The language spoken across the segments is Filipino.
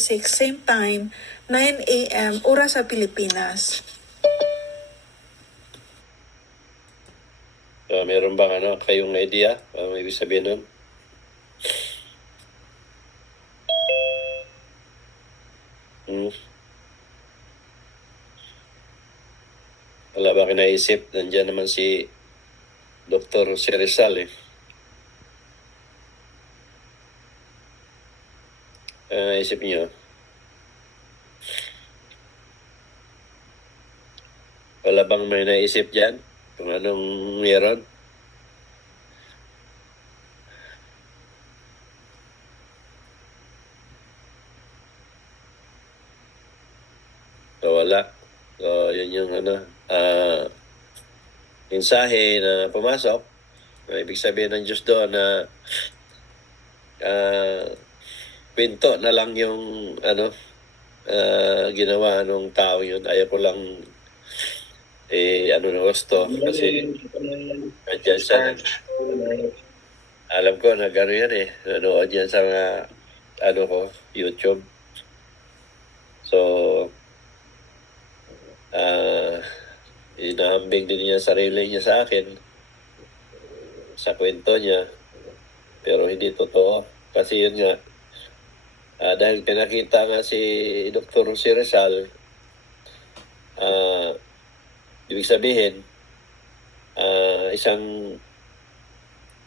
6, same time, 9 a.m. oras sa Pilipinas. Meron bang kayong idea? Ibig sabihin nun? Wala ba kinaisip? Nandiyan naman si Dr. Rizal eh. Isip niyo? Wala bang may naisip dyan? Kung anong meron? So, wala. So, yun yung mensahe na pumasok. Ibig sabihin ng Diyos doon na pinto na lang yung ginawa nung tao yun. Ayaw ko lang na gusto kasi andyan sa alam ko na gano'n yan eh. Nanood yan sa mga YouTube. So, inahambing din niya sarili niya sa akin sa kwento niya. Pero hindi totoo. Kasi yun nga, dahil pinakita nga si Dr. Rizal, ibig sabihin, isang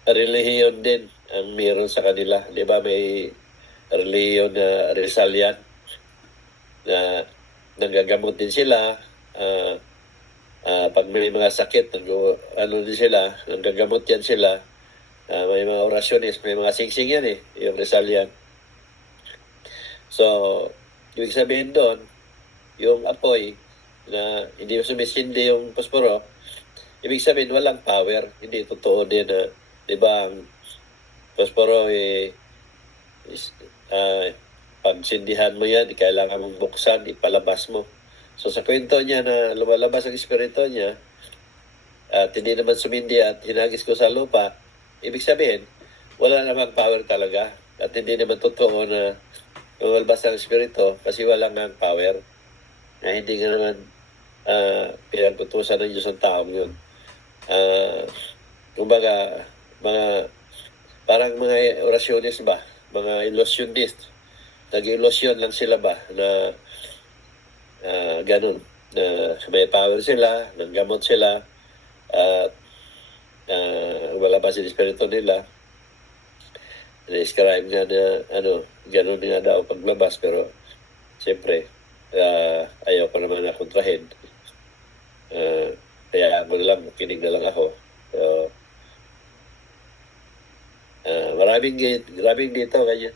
relihiyon din ang meron sa kanila. Di ba may relihiyon na Rizalian na nagagamot din sila. Pag may mga sakit, din sila, nagagamot yan sila. May mga orasyonis, may mga singsing yan eh, yung Rizalian. So, ibig sabihin doon, yung apoy na hindi sumisindi yung posporo, ibig sabihin walang power. Hindi totoo din na, di ba, ang posporo pag sindihan mo yan, kailangan mong buksan, ipalabas mo. So sa kwento niya na lumalabas ang espiritu niya at hindi naman sumindi at hinagis ko sa lupa, ibig sabihin, wala namang power talaga at hindi naman totoo na lumalabas ang espiritu kasi wala nang power na hindi nga naman pinagputusan ng Diyos ang taong yun. Kumbaga, parang mga orasyonis ba? Mga illusionist. Nag-illusion lang sila ba na ganun. Na may power sila, nanggamot sila, at walabas yung espiritu nila. Na-describe nga na ganun nga daw paglabas, pero siyempre, ayaw ko naman na kontrahin. Kaya ako lang, makinig na lang ako. So, maraming dito, ganyan.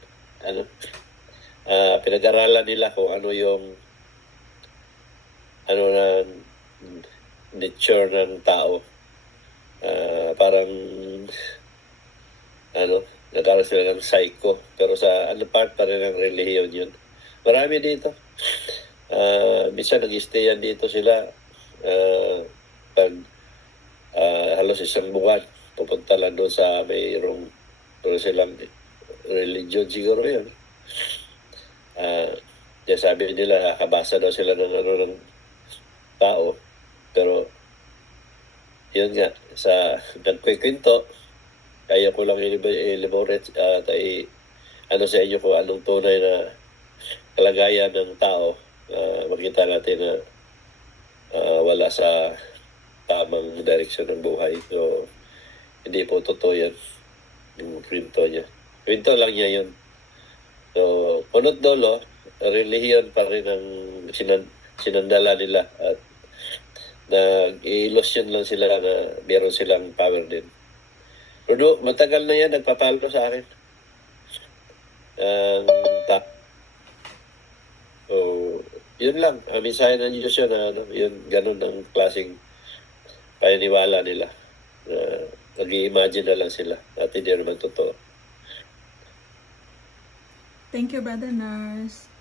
Pinag-aralan nila kung ano yung na nature ng tao. Parang nagkaroon sila ng psycho. Pero sa part pa rin ng relihiyon yun. Marami dito. Minsan nag-stayan dito sila pag halos isang buwan. Pupunta lang doon sa mayroong silang religion siguro yun. Kaya sabi nila, nakabasa daw sila ng tao. Pero yun nga, sa nagkikwento, kaya ko lang i-elaborate at sa inyo kung anong tunay na kalagayan ng tao. Makita natin na wala sa tamang direksyon ng buhay. So, hindi po totoo yan. Yung kwento niya. Kwento lang niya yun. So, punot dulo, relihiyon pa rin ang sinandala nila at nag-illusion lang sila na meron silang power din. Pero matagal na yan, nagpapalo sa akin. So, yun lang. Ang mensahe ng Diyos yun, yun, ganun ang klaseng paniniwala nila. Nag-i-imagine na lang sila at hindi naman totoo. Thank you, Brother Nars.